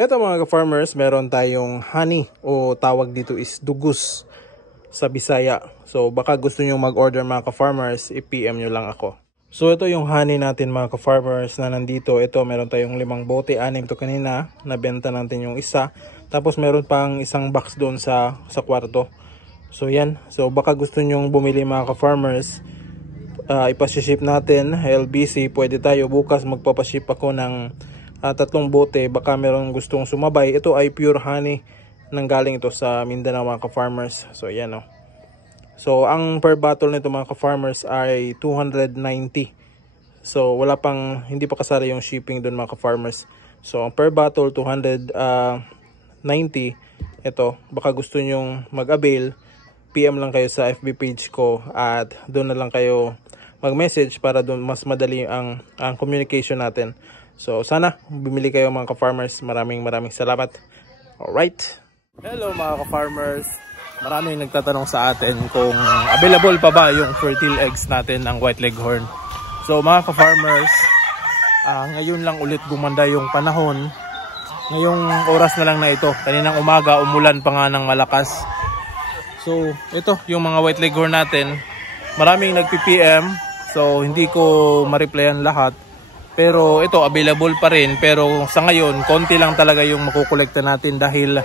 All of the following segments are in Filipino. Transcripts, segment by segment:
Eto mga ka-farmers, meron tayong honey o tawag dito is dugus sa Bisaya. So baka gusto nyo mag-order mga ka-farmers, i-PM nyo lang ako. So ito yung honey natin mga ka-farmers na nandito. Ito meron tayong 5 bote, 6 to kanina. Nabenta natin yung isa. Tapos meron pang isang box doon sa kwarto. So yan. So baka gusto nyo bumili mga ka-farmers, ipaship natin LBC. Pwede tayo bukas magpapaship ako ng 3 bote, baka meron gustong sumabay. Ito ay pure honey, nanggaling ito sa Mindanao mga ka-farmers. So yan o. So ang per bottle nito mga ka-farmers ay 290. So wala pang, hindi pa kasali yung shipping doon mga ka-farmers. So ang per bottle 290. Ito, baka gusto nyong mag-avail, PM lang kayo sa FB page ko at doon na lang kayo mag-message para doon mas madali ang communication natin. So sana bumili kayo mga ka-farmers. Maraming salamat. Alright. Hello mga ka-farmers. Maraming nagtatanong sa atin kung available pa ba yung fertile eggs natin ng White Leghorn. So mga ka-farmers, ngayon lang ulit gumanda yung panahon. Ngayong oras na lang na ito. Kaninang umaga umulan pa nga ng malakas. So ito yung mga White Leghorn natin. Maraming nagpi-PM. So hindi ko ma-replyan lahat. Pero ito available pa rin, pero sa ngayon konti lang talaga yung makukolekta natin dahil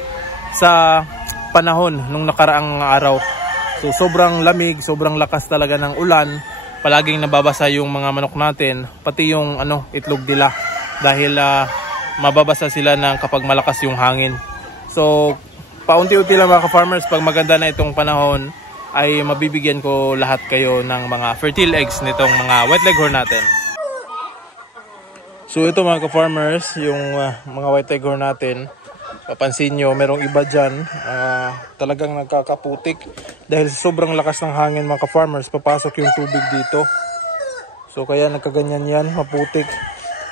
sa panahon nung nakaraang araw. So sobrang lamig, sobrang lakas talaga ng ulan. Palaging nababasa yung mga manok natin, pati yung itlog nila dahil mababasa sila kapag malakas yung hangin. So paunti-unti lang mga ka-farmers, pag maganda na itong panahon ay mabibigyan ko lahat kayo ng mga fertile eggs nitong mga White Leghorn natin. So ito mga ka-farmers, yung mga White Leghorn natin, papansin nyo, merong iba dyan, talagang nagkakaputik dahil sa sobrang lakas ng hangin mga ka-farmers, papasok yung tubig dito. So kaya nagkaganyan yan, maputik.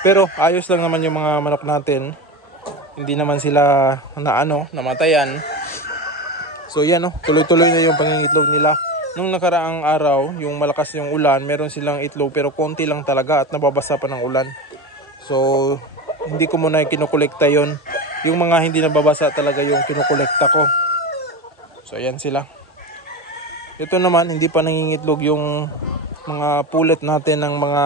Pero ayos lang naman yung mga manok natin, hindi naman sila namatayan. So yan tuloy-tuloy na yung pangingitlog nila. Nung nakaraang araw, yung malakas yung ulan, meron silang itlog pero konti lang talaga at nababasa pa ng ulan. So, hindi ko muna kinukolekta yon. Yung mga hindi nababasa talaga yung kinukolekta ko. So, ayan sila. Ito naman, hindi pa nangingitlog yung mga pulet natin ng mga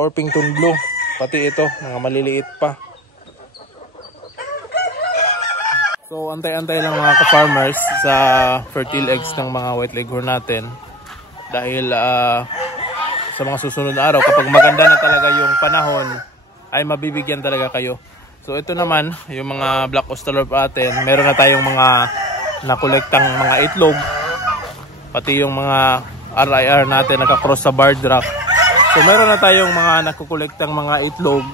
Orpington Blue. Pati ito, mga maliliit pa. So, antay-antay lang mga ka-farmers sa fertile eggs ng mga White Leghorn natin. Dahil, sa mga susunod na araw, kapag maganda na talaga yung panahon, ay mabibigyan talaga kayo. So ito naman, yung mga Black Australorp atin, meron na tayong mga nakolektang mga itlog, pati yung mga RIR natin nakakross sa Barred Rock. So meron na tayong mga nakukolektang mga itlog,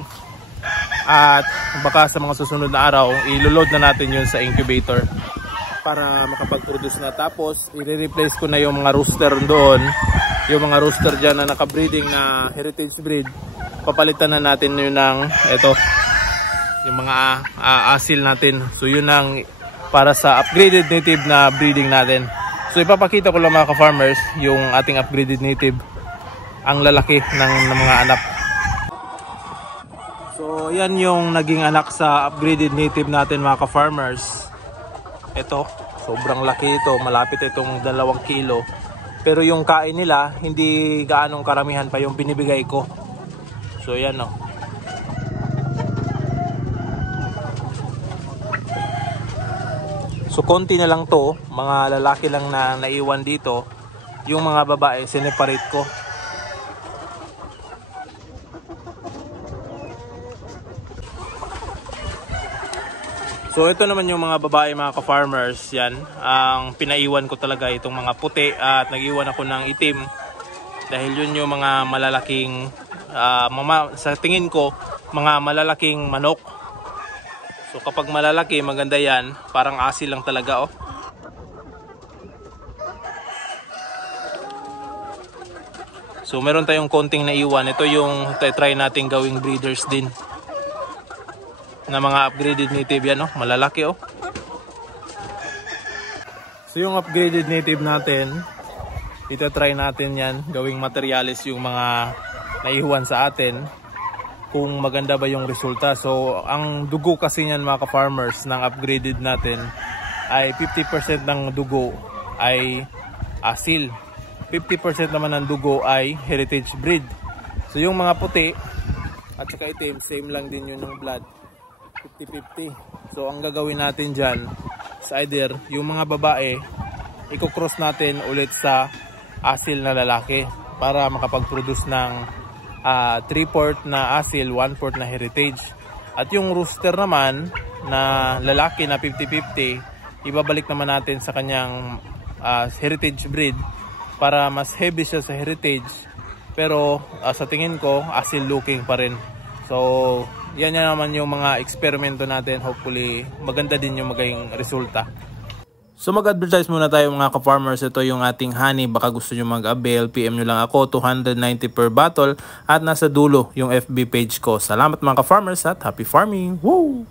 at baka sa mga susunod na araw, iloload na natin yun sa incubator para makapag-produce na. Tapos i-replace ko na yung mga rooster doon. Yung mga rooster dyan na nakabreeding na heritage breed, papalitan na natin yun ng yung mga asil natin. So yun ang para sa upgraded native na breeding natin. So ipapakita ko lang mga ka-farmers yung ating upgraded native, ang lalaki ng mga anak. So yan yung naging anak sa upgraded native natin mga ka-farmers. Ito, sobrang laki ito, malapit itong 2 kilo. Pero yung kain nila, hindi gaanong karamihan pa yung binibigay ko. So yan So konti na lang to, mga lalaki lang na naiwan dito. Yung mga babae, sineparate ko. So ito naman yung mga babae mga ka-farmers, yan. Ang pinaiwan ko talaga itong mga puti at nag-iwan ako ng itim. Dahil yun yung mga malalaking, sa tingin ko, mga malalaking manok. So kapag malalaki, maganda yan. Parang asil lang talaga So meron tayong konting naiwan. Ito yung try nating gawing breeders din na mga upgraded native yan, malalaki So yung upgraded native natin, ito try natin yan gawing materialis yung mga naiwan sa atin. kung maganda ba yung resulta. So ang dugo kasi niyan mga ka-farmers ng upgraded natin ay 50% ng dugo ay asil, 50% naman ng dugo ay heritage breed. So yung mga puti at saka itim, same lang din yun ng blood, 50-50. So ang gagawin natin dyan is either yung mga babae i-cross natin ulit sa asil na lalaki para makapag-produce ng 3/4 na asil, 1/4 na heritage. At yung rooster naman na lalaki na 50-50, ibabalik naman natin sa kanyang heritage breed para mas heavy siya sa heritage, pero sa tingin ko asil looking pa rin. So yan naman yung mga eksperimento natin. Hopefully maganda din yung maging resulta. So mag-advertise muna tayo mga ka-farmers. Ito yung ating honey. Baka gusto nyo mag-avail, PM nyo lang ako. 290 per bottle. At nasa dulo yung FB page ko. Salamat mga ka-farmers at happy farming! Woo!